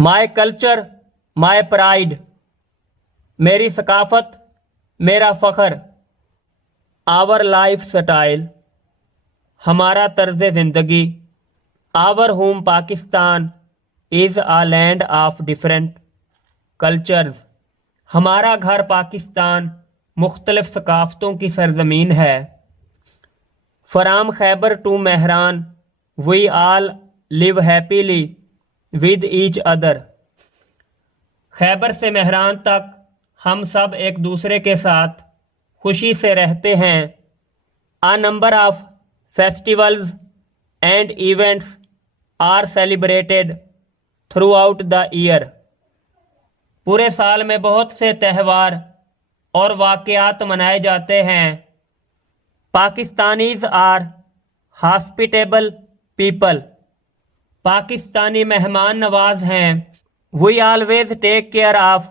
My culture my pride, میری ثقافت میرا فخر. آور لائف سٹائل، ہمارا طرز زندگی. Our home Pakistan is a land of different cultures, ہمارا گھر پاکستان مختلف ثقافتوں کی سرزمین ہے. From Khyber to Mehran we all live happily with each other. Khyber سے مہران تک ہم سب ایک دوسرے کے ساتھ خوشی سے رہتے ہیں. A number of festivals and events are celebrated throughout the year. پورے سال میں بہت سے تہوار اور واقعات منائے جاتے ہیں. Pakistanis are hospitable people, Pakistani مہمان نواز ہیں. We always take care of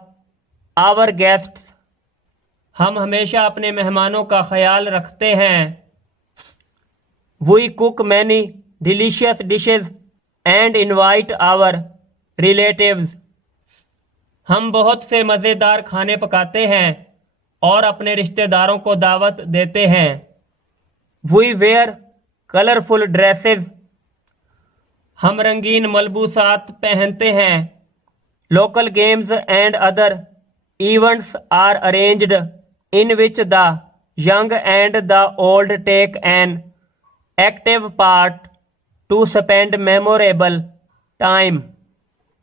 our guests, ہم ہمیشہ اپنے مہمانوں کا خیال رکھتے ہیں. We cook many delicious dishes and invite our relatives, ہم بہت سے مزیدار کھانے پکاتے ہیں اور اپنے رشتہ داروں کو دعوت دیتے ہیں. وی ویئر کلرفل ڈریسز، ہم رنگین ملبوسات پہنتے ہیں. Local games and other events are arranged in which the young and the old take an active part to spend memorable time.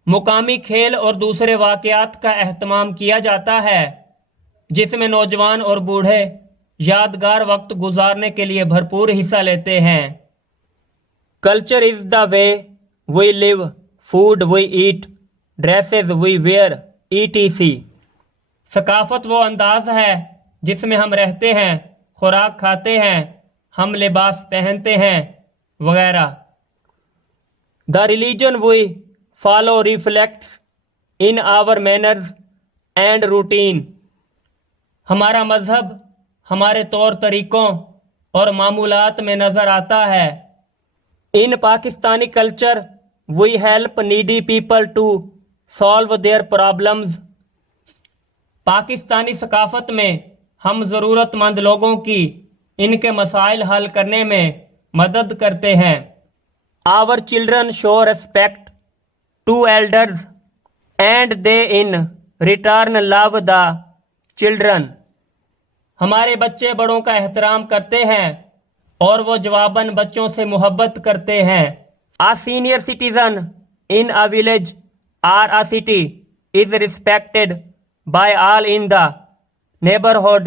مقامی کھیل اور دوسرے واقعات کا اہتمام کیا جاتا ہے جس میں نوجوان اور بوڑھے یادگار وقت گزارنے کے لیے بھرپور حصہ لیتے ہیں. Culture is the way we live, food we eat, dresses we wear ETC. ثقافت وہ انداز ہے جس میں ہم رہتے ہیں، خوراک کھاتے ہیں، ہم لباس پہنتے ہیں وغیرہ. The religion we follow reflects in our manners and routine, ہمارا مذہب ہمارے طور طریقوں اور معمولات میں نظر آتا ہے. In Pakistani culture we help needy people to solve their problems, Pakistani ثقافت میں ہم ضرورت مند لوگوں کی ان کے مسائل حل کرنے میں مدد کرتے ہیں. Our children show respect to elders and they in return love the children, ہمارے بچے بڑوں کا احترام کرتے ہیں اور وہ جواباً بچوں سے محبت کرتے ہیں. A senior citizen in a village or a city is respected by all in the neighborhood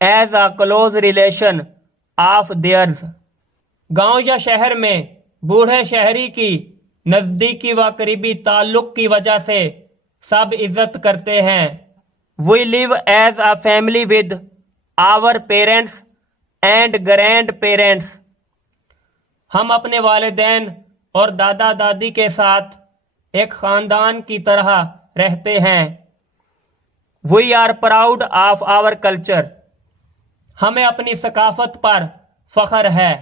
as a close relation of theirs. گاؤں یا شہر میں بوڑھے شہری کی نزدیکی و قریبی تعلق کی وجہ سے سب عزت کرتے ہیں. We live as a family with our parents and grandparents. ہم اپنے والدین اور دادا دادی کے ساتھ ایک خاندان کی طرح رہتے ہیں. We are proud of our culture. ہمیں اپنی ثقافت پر فخر ہے.